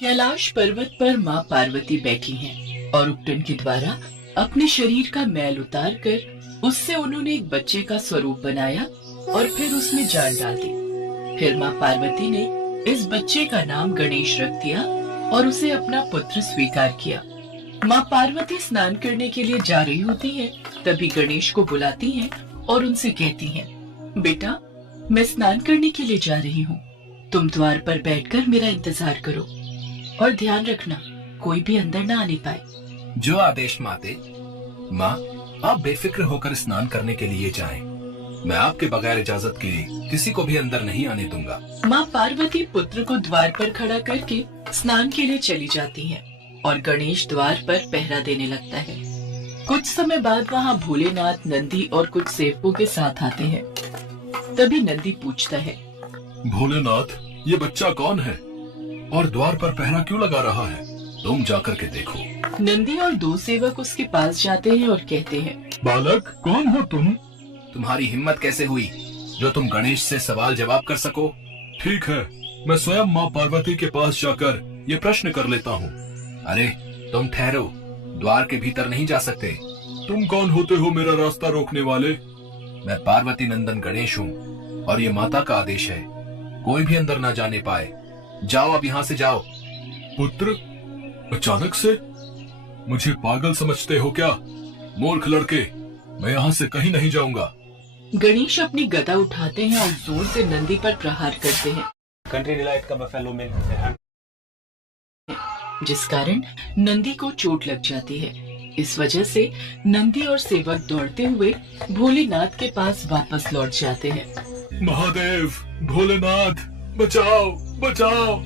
कैलाश पर्वत पर माँ पार्वती बैठी हैं और उपटन के द्वारा अपने शरीर का मैल उतार कर उससे उन्होंने एक बच्चे का स्वरूप बनाया और फिर उसमें जान डाल दी। फिर माँ पार्वती ने इस बच्चे का नाम गणेश रख दिया और उसे अपना पुत्र स्वीकार किया। माँ पार्वती स्नान करने के लिए जा रही होती है, तभी गणेश को बुलाती हैं और उनसे कहती हैं, बेटा, मैं स्नान करने के लिए जा रही हूँ। तुम द्वार पर बैठकर मेरा इंतजार करो और ध्यान रखना कोई भी अंदर न आने पाए। जो आदेश माते। माँ, आप बेफिक्र होकर स्नान करने के लिए जाएं। मैं आपके बगैर इजाजत के किसी को भी अंदर नहीं आने दूंगा। माँ पार्वती पुत्र को द्वार पर खड़ा करके स्नान के लिए चली जाती है और गणेश द्वार पर पहरा देने लगता है। कुछ समय बाद वहाँ भोलेनाथ, नंदी और कुछ सेवकों के साथ आते हैं। तभी नंदी पूछता है, भोलेनाथ, ये बच्चा कौन है और द्वार पर पहरा क्यों लगा रहा है? तुम जाकर के देखो। नंदी और दो सेवक उसके पास जाते हैं और कहते हैं, बालक, कौन हो तुम? तुम्हारी हिम्मत कैसे हुई जो तुम गणेश से सवाल जवाब कर सको? ठीक है, मैं स्वयं माँ पार्वती के पास जाकर ये प्रश्न कर लेता हूँ। अरे तुम ठहरो, द्वार के भीतर नहीं जा सकते। तुम कौन होते हो मेरा रास्ता रोकने वाले? मैं पार्वती नंदन गणेश हूँ और ये माता का आदेश है, कोई भी अंदर ना जाने पाए। जाओ, अब यहाँ से जाओ। पुत्र, अचानक से मुझे पागल समझते हो क्या? मूर्ख लड़के, मैं यहाँ से कहीं नहीं जाऊंगा। गणेश अपनी गदा उठाते हैं और जोर से नंदी पर प्रहार करते हैं, Country delight का बफेलो मिल्क, जिस कारण नंदी को चोट लग जाती है। इस वजह से नंदी और सेवक दौड़ते हुए भोलेनाथ के पास वापस लौट जाते हैं। महादेव, भोलेनाथ, बचाओ, बचाओ।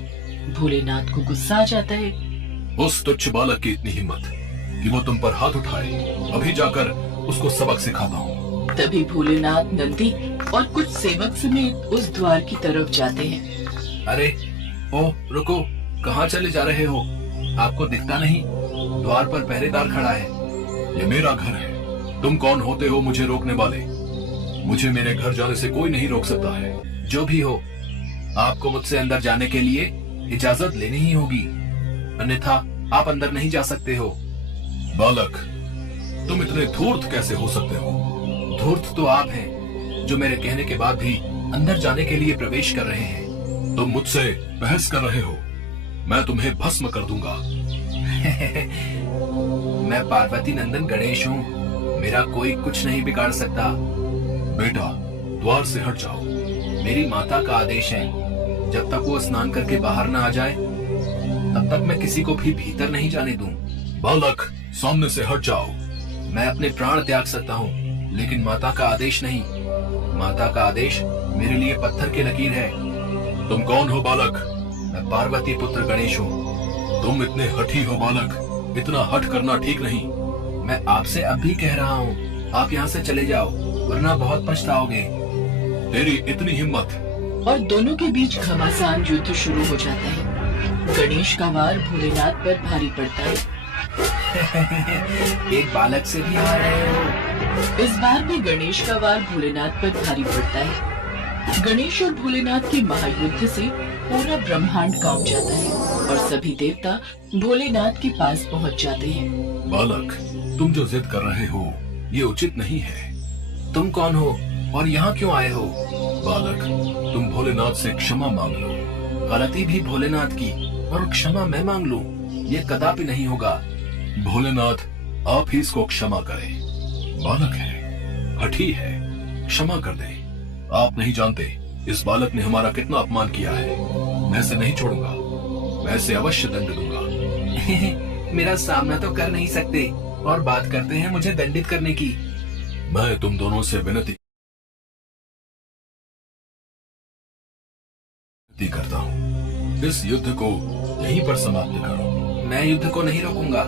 भोलेनाथ को गुस्सा आ जाता है। उस तुच्छ बालक की इतनी हिम्मत कि वो तुम पर हाथ उठाए। अभी जाकर उसको सबक सिखाता हूँ। तभी भोलेनाथ, नंदी और कुछ सेवक समेत उस द्वार की तरफ जाते हैं। अरे ओ रुको, कहाँ चले जा रहे हो? आपको दिखता नहीं? द्वार पर पहरेदार खड़ा है। ये मेरा घर है, तुम कौन होते हो मुझे रोकने वाले? मुझे मेरे घर जाने से कोई नहीं रोक सकता है। जो भी हो, आपको मुझसे अंदर जाने के लिए इजाजत लेनी ही होगी, अन्यथा आप अंदर नहीं जा सकते हो। बालक, तुम इतने धूर्त कैसे हो सकते हो? धूर्त तो आप हैं, जो मेरे कहने के बाद भी अंदर जाने के लिए प्रवेश कर रहे हैं। तुम मुझसे बहस कर रहे हो, मैं तुम्हें भस्म कर दूंगा। मैं पार्वती नंदन गणेश हूँ, मेरा कोई कुछ नहीं बिगाड़ सकता। बेटा, द्वार से हट जाओ। मेरी माता का आदेश है, जब तक वो स्नान करके बाहर न आ जाए तब तक मैं किसी को भी भीतर नहीं जाने दूं। बालक, सामने से हट जाओ। मैं अपने प्राण त्याग सकता हूँ, लेकिन माता का आदेश नहीं। माता का आदेश मेरे लिए पत्थर की लकीर है। तुम कौन हो बालक? मैं पार्वती पुत्र गणेश हूँ। तुम इतने हठी हो बालक, इतना हठ करना ठीक नहीं। मैं आपसे अब भी कह रहा हूँ, आप यहाँ से चले जाओ, वरना बहुत पछताओगे। तेरी इतनी हिम्मत! और दोनों के बीच घमासान युद्ध शुरू हो जाता है। गणेश का वार भोलेनाथ पर भारी पड़ता है। एक बालक से भी हार रहे हो। इस बार भी गणेश का वार भोलेनाथ पर भारी पड़ता है। गणेश और भोलेनाथ के महायुद्ध से पूरा ब्रह्मांड कांप जाता है और सभी देवता भोलेनाथ के पास पहुंच जाते हैं। बालक, तुम जो जिद कर रहे हो ये उचित नहीं है। तुम कौन हो और यहाँ क्यों आए हो? बालक, तुम भोलेनाथ से क्षमा मांग लो। गलती भी भोलेनाथ की और क्षमा मैं मांग लूं, ये कदापि नहीं होगा। भोलेनाथ, आप ही इसको क्षमा करें। बालक है, हठी है, क्षमा कर दें। आप नहीं जानते इस बालक ने हमारा कितना अपमान किया है। मैं इसे नहीं छोड़ूंगा, मैं इसे अवश्य दंड दूंगा। मेरा सामना तो कर नहीं सकते और बात करते हैं मुझे दंडित करने की। मैं तुम दोनों से विनती करता हूँ, इस युद्ध को यहीं पर समाप्त करो। मैं युद्ध को नहीं रोकूंगा।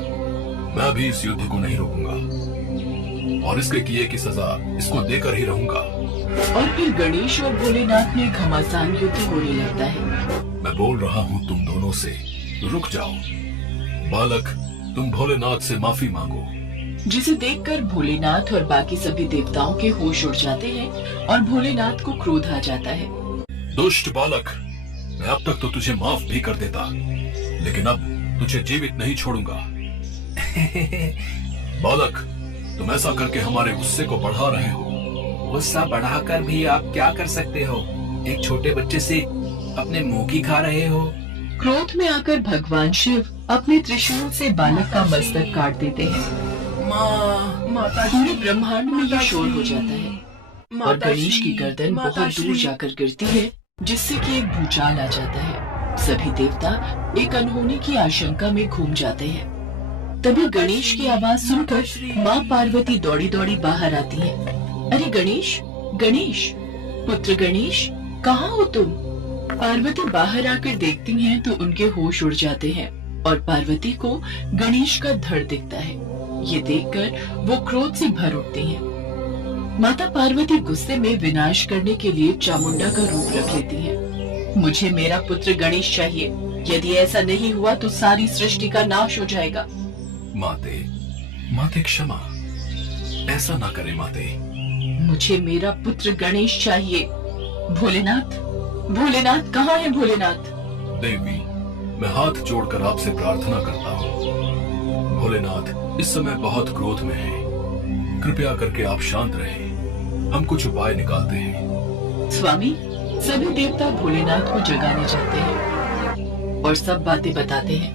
मैं भी इस युद्ध को नहीं रोकूंगा और इसके किए की सजा इसको देकर ही रहूंगा। और फिर गणेश और भोलेनाथ में घमासान युद्ध होने लगता है। मैं बोल रहा हूँ तुम दोनों से, रुक जाओ। बालक, तुम भोलेनाथ से माफी मांगो। जिसे देखकर भोलेनाथ और बाकी सभी देवताओं के होश उड़ जाते हैं और भोलेनाथ को क्रोध आ जाता है। दुष्ट बालक, मैं अब तक तो तुझे माफ भी कर देता, लेकिन अब तुझे जीवित नहीं छोड़ूंगा। बालक, तुम ऐसा करके हमारे गुस्से को बढ़ा रहे हो। गुस्सा बढ़ाकर भी आप क्या कर सकते हो? एक छोटे बच्चे से अपने मुंह की खा रहे हो। क्रोध में आकर भगवान शिव अपने त्रिशूल से बालक का मस्तक काट देते हैं। माँ, माता पूरे ब्रह्मांड में ये शोर हो जाता है और गणेश की गर्दन बहुत दूर जाकर गिरती है, जिससे कि एक भूचाल आ जाता है। सभी देवता एक अनहोनी की आशंका में घूम जाते हैं। तभी गणेश की आवाज सुनकर माँ पार्वती दौड़ी दौड़ी बाहर आती है। अरे गणेश, गणेश, पुत्र गणेश, कहाँ हो तुम? पार्वती बाहर आकर देखती हैं तो उनके होश उड़ जाते हैं और पार्वती को गणेश का धड़ दिखता है। ये देखकर वो क्रोध से भर उठती हैं। माता पार्वती गुस्से में विनाश करने के लिए चामुंडा का रूप रख लेती हैं। मुझे मेरा पुत्र गणेश चाहिए। यदि ऐसा नहीं हुआ तो सारी सृष्टि का नाश हो जाएगा। माते, माते क्षमा, ऐसा ना करे माते। मुझे मेरा पुत्र गणेश चाहिए। भोलेनाथ, भोलेनाथ, कहाँ है भोलेनाथ? देवी, मैं हाथ जोड़कर आपसे प्रार्थना करता हूँ। भोलेनाथ इस समय बहुत क्रोध में है, कृपया करके आप शांत रहें। हम कुछ उपाय निकालते हैं। स्वामी, सभी देवता भोलेनाथ को जगाने जाते हैं और सब बातें बताते हैं।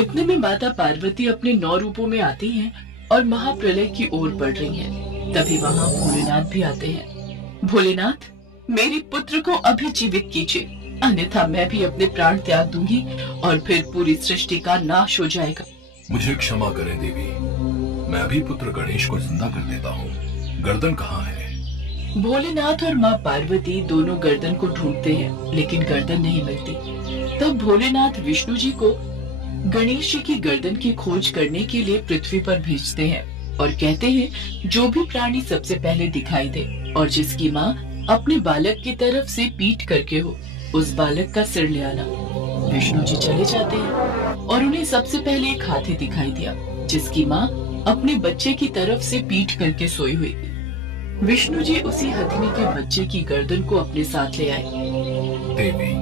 इतने में माता पार्वती अपने 9 रूपों में आती हैं और महाप्रलय की ओर बढ़ रही हैं। तभी वहाँ भोलेनाथ भी आते हैं। भोलेनाथ, मेरे पुत्र को अभी जीवित कीजिए, अन्यथा मैं भी अपने प्राण त्याग दूंगी और फिर पूरी सृष्टि का नाश हो जाएगा। मुझे क्षमा करें देवी, मैं अभी पुत्र गणेश को जिंदा कर देता हूँ। गर्दन कहाँ है? भोलेनाथ और माँ पार्वती दोनों गर्दन को ढूंढते हैं, लेकिन गर्दन नहीं मिलती। तब भोलेनाथ विष्णु जी को गणेश जी की गर्दन की खोज करने के लिए पृथ्वी पर भेजते हैं और कहते हैं जो भी प्राणी सबसे पहले दिखाई दे और जिसकी माँ अपने बालक की तरफ से पीठ करके हो, उस बालक का सिर ले आना। विष्णु जी चले जाते हैं और उन्हें सबसे पहले एक हाथी दिखाई दिया, जिसकी माँ अपने बच्चे की तरफ से पीठ करके सोई हुई थी। विष्णु जी उसी हथनी के बच्चे की गर्दन को अपने साथ ले आए। देवी,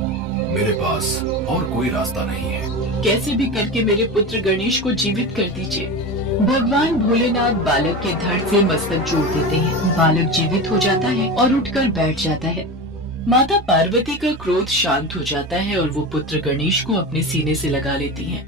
मेरे पास और कोई रास्ता नहीं है। कैसे भी करके मेरे पुत्र गणेश को जीवित कर दीजिए। भगवान भोलेनाथ बालक के धड़ से मस्तक जोड़ देते हैं। बालक जीवित हो जाता है और उठकर बैठ जाता है। माता पार्वती का क्रोध शांत हो जाता है और वो पुत्र गणेश को अपने सीने से लगा लेती हैं।